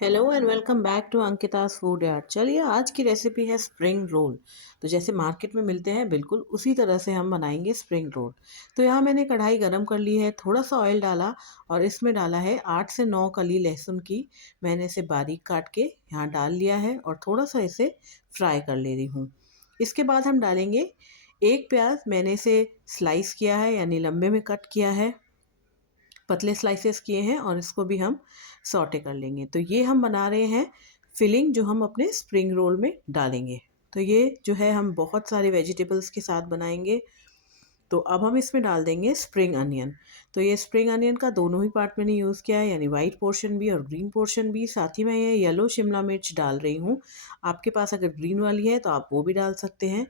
Hello and welcome back to Ankita's food yard. चलिए आज की रेसिपी है स्प्रिंग रोल। तो जैसे मार्केट में मिलते हैं बिल्कुल उसी तरह से हम बनाएंगे स्प्रिंग रोल। तो यहाँ मैंने कढ़ाई गरम कर ली है, थोड़ा सा ऑयल डाला और इसमें डाला है 8 से 9 कली लहसुन की। मैंने इसे बारीक काट के यहाँ डाल लिया है और थोड़ा सा इसे फ्राई कर ले रही हूँ। इसके बाद हम डालेंगे एक प्याज। मैंने इसे स्लाइस किया है यानी लंबे में कट किया है, पतले स्लाइसेस किए हैं और इसको भी हम सॉटे कर लेंगे। तो ये हम बना रहे हैं फिलिंग जो हम अपने स्प्रिंग रोल में डालेंगे। तो ये जो है हम बहुत सारे वेजिटेबल्स के साथ बनाएंगे। तो अब हम इसमें डाल देंगे स्प्रिंग अनियन। तो ये स्प्रिंग अनियन का दोनों ही पार्ट मैंने यूज़ किया है, यानी वाइट पोर्शन भी और ग्रीन पोर्शन भी। साथ ही मैं ये येलो शिमला मिर्च डाल रही हूँ। आपके पास अगर ग्रीन वाली है तो आप वो भी डाल सकते हैं।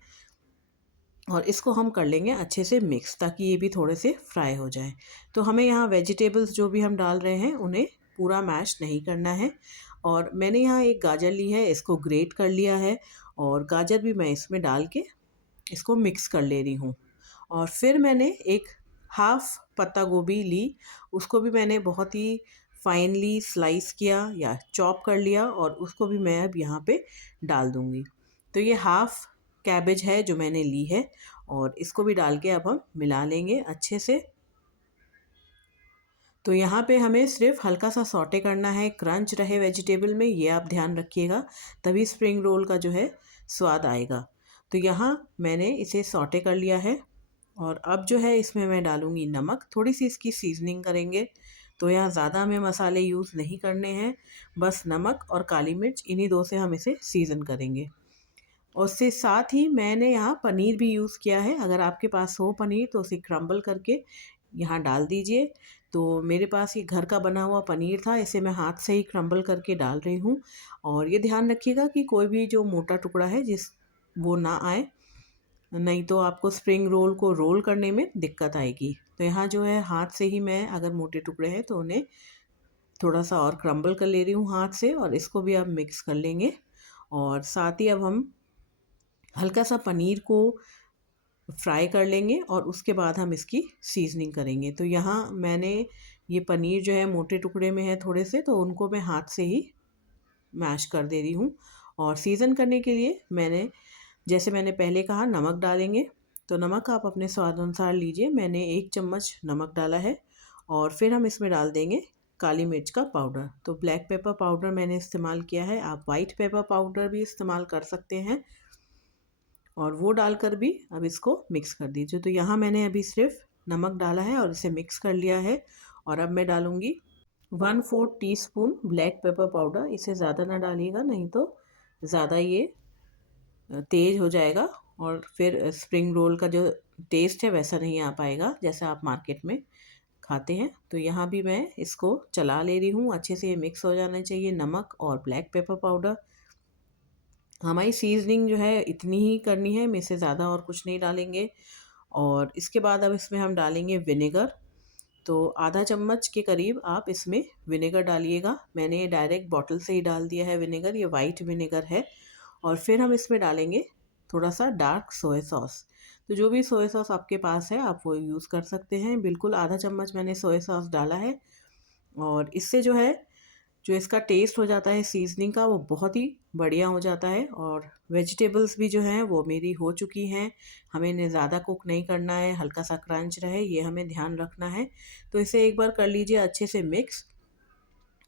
और इसको हम कर लेंगे अच्छे से मिक्स, ताकि ये भी थोड़े से फ्राई हो जाए। तो हमें यहाँ वेजिटेबल्स जो भी हम डाल रहे हैं उन्हें पूरा मैश नहीं करना है। और मैंने यहाँ एक गाजर ली है, इसको ग्रेट कर लिया है और गाजर भी मैं इसमें डाल के इसको मिक्स कर ले रही हूँ। और फिर मैंने एक हाफ पत्ता गोभी ली, उसको भी मैंने बहुत ही फाइनली स्लाइस किया या चॉप कर लिया और उसको भी मैं अब यहाँ पे डाल दूँगी। तो ये हाफ कैबेज है जो मैंने ली है और इसको भी डाल के अब हम मिला लेंगे अच्छे से। तो यहाँ पे हमें सिर्फ हल्का सा सॉटे करना है, क्रंच रहे वेजिटेबल में, ये आप ध्यान रखिएगा, तभी स्प्रिंग रोल का जो है स्वाद आएगा। तो यहाँ मैंने इसे सॉटे कर लिया है और अब जो है इसमें मैं डालूँगी नमक, थोड़ी सी इसकी सीजनिंग करेंगे। तो यहाँ ज़्यादा हमें मसाले यूज़ नहीं करने हैं, बस नमक और काली मिर्च, इन्हीं दो से हम इसे सीज़न करेंगे। और उससे साथ ही मैंने यहाँ पनीर भी यूज़ किया है। अगर आपके पास हो पनीर तो उसे क्रम्बल करके यहाँ डाल दीजिए। तो मेरे पास ये घर का बना हुआ पनीर था, इसे मैं हाथ से ही क्रम्बल करके डाल रही हूँ। और ये ध्यान रखिएगा कि कोई भी जो मोटा टुकड़ा है वो ना आए, नहीं तो आपको स्प्रिंग रोल को रोल करने में दिक्कत आएगी। तो यहाँ जो है हाथ से ही मैं, अगर मोटे टुकड़े हैं तो उन्हें थोड़ा सा और क्रम्बल कर ले रही हूँ हाथ से, और इसको भी अब मिक्स कर लेंगे। और साथ ही अब हम हल्का सा पनीर को फ्राई कर लेंगे और उसके बाद हम इसकी सीजनिंग करेंगे। तो यहाँ मैंने ये पनीर जो है मोटे टुकड़े में है थोड़े से, तो उनको मैं हाथ से ही मैश कर दे रही हूँ। और सीज़न करने के लिए जैसे मैंने पहले कहा, नमक डालेंगे। तो नमक आप अपने स्वाद अनुसार लीजिए, मैंने 1 चम्मच नमक डाला है। और फिर हम इसमें डाल देंगे काली मिर्च का पाउडर। तो ब्लैक पेपर पाउडर मैंने इस्तेमाल किया है, आप वाइट पेपर पाउडर भी इस्तेमाल कर सकते हैं। और वो डालकर भी अब इसको मिक्स कर दीजिए। तो यहाँ मैंने अभी सिर्फ नमक डाला है और इसे मिक्स कर लिया है। और अब मैं डालूँगी 1/4 टीस्पून ब्लैक पेपर पाउडर। इसे ज़्यादा ना डालिएगा, नहीं तो ज़्यादा ये तेज़ हो जाएगा और फिर स्प्रिंग रोल का जो टेस्ट है वैसा नहीं आ पाएगा जैसा आप मार्केट में खाते हैं। तो यहाँ भी मैं इसको चला ले रही हूँ, अच्छे से ये मिक्स हो जाना चाहिए नमक और ब्लैक पेपर पाउडर। हमारी सीजनिंग जो है इतनी ही करनी है, हम इससे ज़्यादा और कुछ नहीं डालेंगे। और इसके बाद अब इसमें हम डालेंगे विनेगर। तो आधा चम्मच के करीब आप इसमें विनेगर डालिएगा। मैंने ये डायरेक्ट बॉटल से ही डाल दिया है विनेगर, ये वाइट विनेगर है। और फिर हम इसमें डालेंगे थोड़ा सा डार्क सोया सॉस। तो जो भी सोया सॉस आपके पास है आप वो यूज़ कर सकते हैं। बिल्कुल आधा चम्मच मैंने सोया सॉस डाला है। और इससे जो इसका टेस्ट हो जाता है सीजनिंग का, वो बहुत ही बढ़िया हो जाता है। और वेजिटेबल्स भी जो हैं वो मेरी हो चुकी हैं। हमें इन्हें ज़्यादा कुक नहीं करना है, हल्का सा क्रंच रहे ये हमें ध्यान रखना है। तो इसे एक बार कर लीजिए अच्छे से मिक्स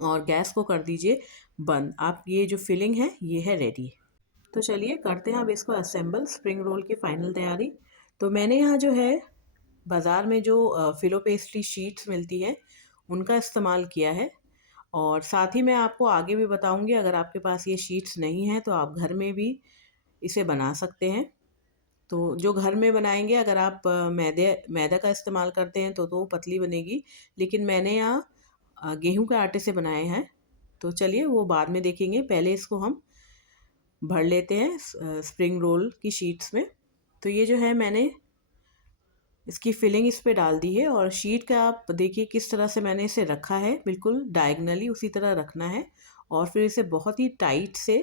और गैस को कर दीजिए बंद। आप ये जो फिलिंग है ये है रेडी। तो चलिए करते हैं अब इसको असेंबल, स्प्रिंग रोल की फ़ाइनल तैयारी। तो मैंने यहाँ जो है बाज़ार में जो फिलो पेस्ट्री शीट्स मिलती हैं उनका इस्तेमाल किया है। और साथ ही मैं आपको आगे भी बताऊंगी, अगर आपके पास ये शीट्स नहीं हैं तो आप घर में भी इसे बना सकते हैं। तो जो घर में बनाएंगे, अगर आप मैदा का इस्तेमाल करते हैं तो वो पतली बनेगी, लेकिन मैंने यहाँ गेहूं के आटे से बनाए हैं। तो चलिए वो बाद में देखेंगे, पहले इसको हम भर लेते हैं स्प्रिंग रोल की शीट्स में। तो ये जो है मैंने इसकी फिलिंग इस पे डाल दी है और शीट का आप देखिए किस तरह से मैंने इसे रखा है, बिल्कुल डायगनली उसी तरह रखना है। और फिर इसे बहुत ही टाइट से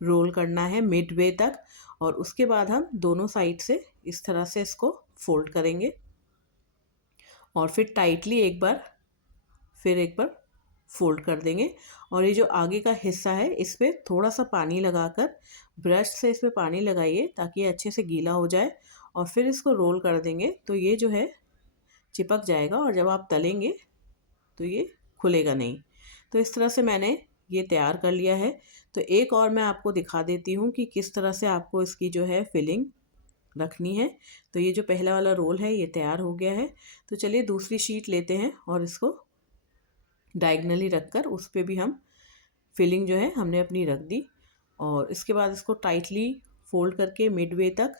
रोल करना है मिड वे तक। और उसके बाद हम दोनों साइड से इस तरह से इसको फोल्ड करेंगे और फिर टाइटली एक बार फोल्ड कर देंगे। और ये जो आगे का हिस्सा है इस पर थोड़ा सा पानी लगाकर, ब्रश से इस पर पानी लगाइए ताकि ये अच्छे से गीला हो जाए, और फिर इसको रोल कर देंगे तो ये जो है चिपक जाएगा, और जब आप तलेंगे तो ये खुलेगा नहीं। तो इस तरह से मैंने ये तैयार कर लिया है। तो एक और मैं आपको दिखा देती हूँ कि किस तरह से आपको इसकी जो है फिलिंग रखनी है। तो ये जो पहला वाला रोल है ये तैयार हो गया है। तो चलिए दूसरी शीट लेते हैं और इसको डायगनली रखकर उस पर भी हम फिलिंग जो है हमने अपनी रख दी, और इसके बाद इसको टाइटली फोल्ड करके मिडवे तक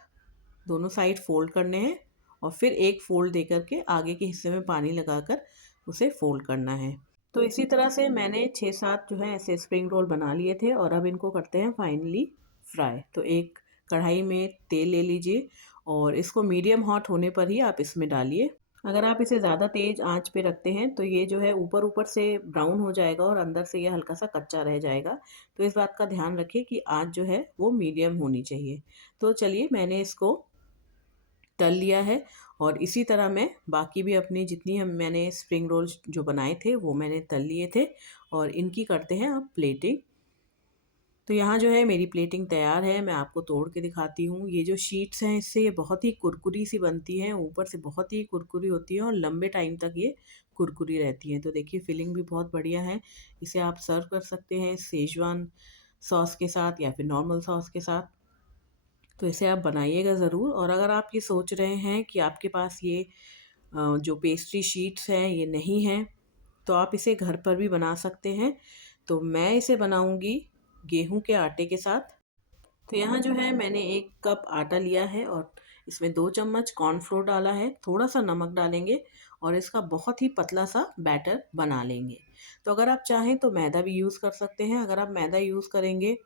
दोनों साइड फोल्ड करने हैं, और फिर एक फोल्ड दे करके आगे के हिस्से में पानी लगाकर उसे फोल्ड करना है। तो इसी तरह से मैंने 6-7 जो है ऐसे स्प्रिंग रोल बना लिए थे, और अब इनको करते हैं फाइनली फ्राई। तो एक कढ़ाई में तेल ले लीजिए, और इसको मीडियम हॉट होने पर ही आप इसमें डालिए। अगर आप इसे ज़्यादा तेज़ आंच पे रखते हैं तो ये जो है ऊपर ऊपर से ब्राउन हो जाएगा और अंदर से ये हल्का सा कच्चा रह जाएगा। तो इस बात का ध्यान रखिए कि आंच जो है वो मीडियम होनी चाहिए। तो चलिए मैंने इसको तल लिया है, और इसी तरह मैं बाकी भी अपनी जितनी हम मैंने स्प्रिंग रोल्स जो बनाए थे वो मैंने तल लिए थे, और इनकी करते हैं अब प्लेटिंग। तो यहाँ जो है मेरी प्लेटिंग तैयार है, मैं आपको तोड़ के दिखाती हूँ। ये जो शीट्स हैं इससे ये बहुत ही कुरकुरी सी बनती हैं, ऊपर से बहुत ही कुरकुरी होती है और लंबे टाइम तक ये कुरकुरी रहती हैं। तो देखिए फिलिंग भी बहुत बढ़िया है। इसे आप सर्व कर सकते हैं शेजवान सॉस के साथ या फिर नॉर्मल सॉस के साथ। तो इसे आप बनाइएगा ज़रूर। और अगर आप ये सोच रहे हैं कि आपके पास ये जो पेस्ट्री शीट्स हैं ये नहीं हैं, तो आप इसे घर पर भी बना सकते हैं। तो मैं इसे बनाऊंगी गेहूं के आटे के साथ। तो यहाँ जो है मैंने 1 कप आटा लिया है, और इसमें 2 चम्मच कॉर्नफ्लोर डाला है, थोड़ा सा नमक डालेंगे, और इसका बहुत ही पतला सा बैटर बना लेंगे। तो अगर आप चाहें तो मैदा भी यूज़ कर सकते हैं। अगर आप मैदा यूज़ करेंगे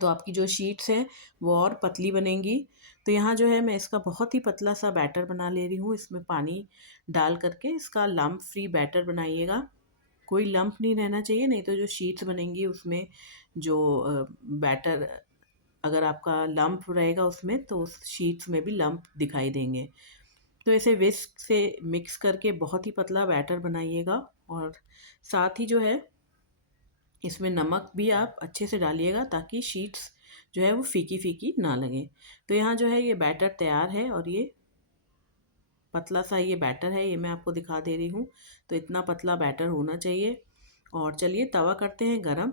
तो आपकी जो शीट्स हैं वो और पतली बनेंगी। तो यहाँ जो है मैं इसका बहुत ही पतला सा बैटर बना ले रही हूँ। इसमें पानी डाल करके इसका लम्प फ्री बैटर बनाइएगा। कोई लम्प नहीं रहना चाहिए, नहीं तो जो शीट्स बनेंगी उसमें जो बैटर, अगर आपका लम्प रहेगा उसमें तो उस शीट्स में भी लम्प दिखाई देंगे। तो इसे विस्क से मिक्स करके बहुत ही पतला बैटर बनाइएगा, और साथ ही जो है इसमें नमक भी आप अच्छे से डालिएगा ताकि शीट्स जो है वो फीकी फीकी ना लगे। तो यहाँ जो है ये बैटर तैयार है, और ये पतला सा ये बैटर है, ये मैं आपको दिखा दे रही हूँ। तो इतना पतला बैटर होना चाहिए। और चलिए तवा करते हैं गरम।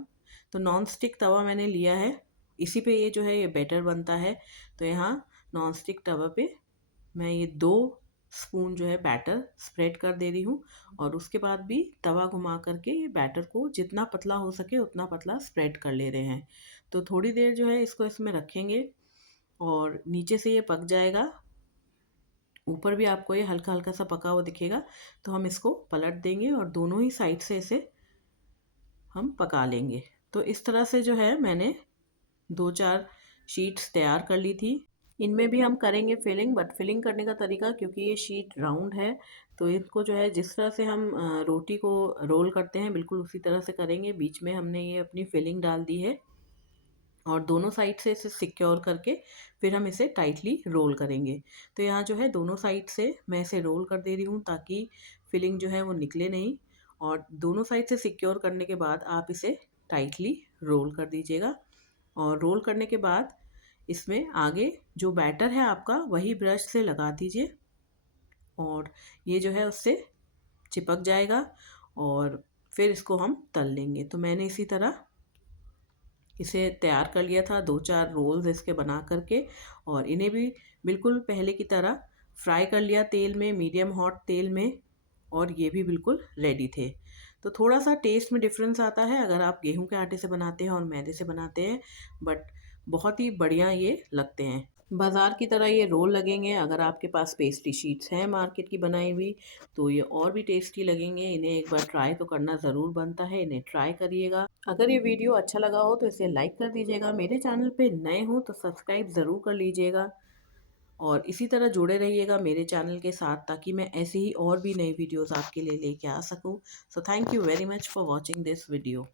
तो नॉन स्टिक तवा मैंने लिया है, इसी पे ये जो है ये बैटर बनता है। तो यहाँ नॉन स्टिक तवा पे मैं ये 2 स्पून जो है बैटर स्प्रेड कर दे रही हूँ, और उसके बाद भी तवा घुमा करके ये बैटर को जितना पतला हो सके उतना पतला स्प्रेड कर ले रहे हैं। तो थोड़ी देर जो है इसको इसमें रखेंगे, और नीचे से ये पक जाएगा, ऊपर भी आपको ये हल्का हल्का सा पका हुआ दिखेगा। तो हम इसको पलट देंगे और दोनों ही साइड से इसे हम पका लेंगे। तो इस तरह से जो है मैंने 2-4 शीट्स तैयार कर ली थी। इनमें भी हम करेंगे फिलिंग, बट फिलिंग करने का तरीका, क्योंकि ये शीट राउंड है तो इसको जो है जिस तरह से हम रोटी को रोल करते हैं बिल्कुल उसी तरह से करेंगे। बीच में हमने ये अपनी फिलिंग डाल दी है, और दोनों साइड से इसे सिक्योर करके फिर हम इसे टाइटली रोल करेंगे। तो यहाँ जो है दोनों साइड से मैं इसे रोल कर दे रही हूँ ताकि फिलिंग जो है वो निकले नहीं, और दोनों साइड से सिक्योर करने के बाद आप इसे टाइटली रोल कर दीजिएगा। और रोल करने के बाद इसमें आगे जो बैटर है आपका वही ब्रश से लगा दीजिए, और ये जो है उससे चिपक जाएगा, और फिर इसको हम तल लेंगे। तो मैंने इसी तरह इसे तैयार कर लिया था, 2-4 रोल्स इसके बना करके, और इन्हें भी बिल्कुल पहले की तरह फ्राई कर लिया तेल में, मीडियम हॉट तेल में, और ये भी बिल्कुल रेडी थे। तो थोड़ा सा टेस्ट में डिफरेंस आता है अगर आप गेहूं के आटे से बनाते हैं और मैदे से बनाते हैं, बट बहुत ही बढ़िया ये लगते हैं। बाज़ार की तरह ये रोल लगेंगे। अगर आपके पास पेस्ट्री शीट्स हैं मार्केट की बनाई हुई तो ये और भी टेस्टी लगेंगे। इन्हें एक बार ट्राई तो करना ज़रूर बनता है, इन्हें ट्राई करिएगा। अगर ये वीडियो अच्छा लगा हो तो इसे लाइक कर दीजिएगा, मेरे चैनल पे नए हो तो सब्सक्राइब ज़रूर कर लीजिएगा, और इसी तरह जुड़े रहिएगा मेरे चैनल के साथ ताकि मैं ऐसे ही और भी नई वीडियोज़ आपके लिए लेके आ सकूँ। So thank you very much for watching this video.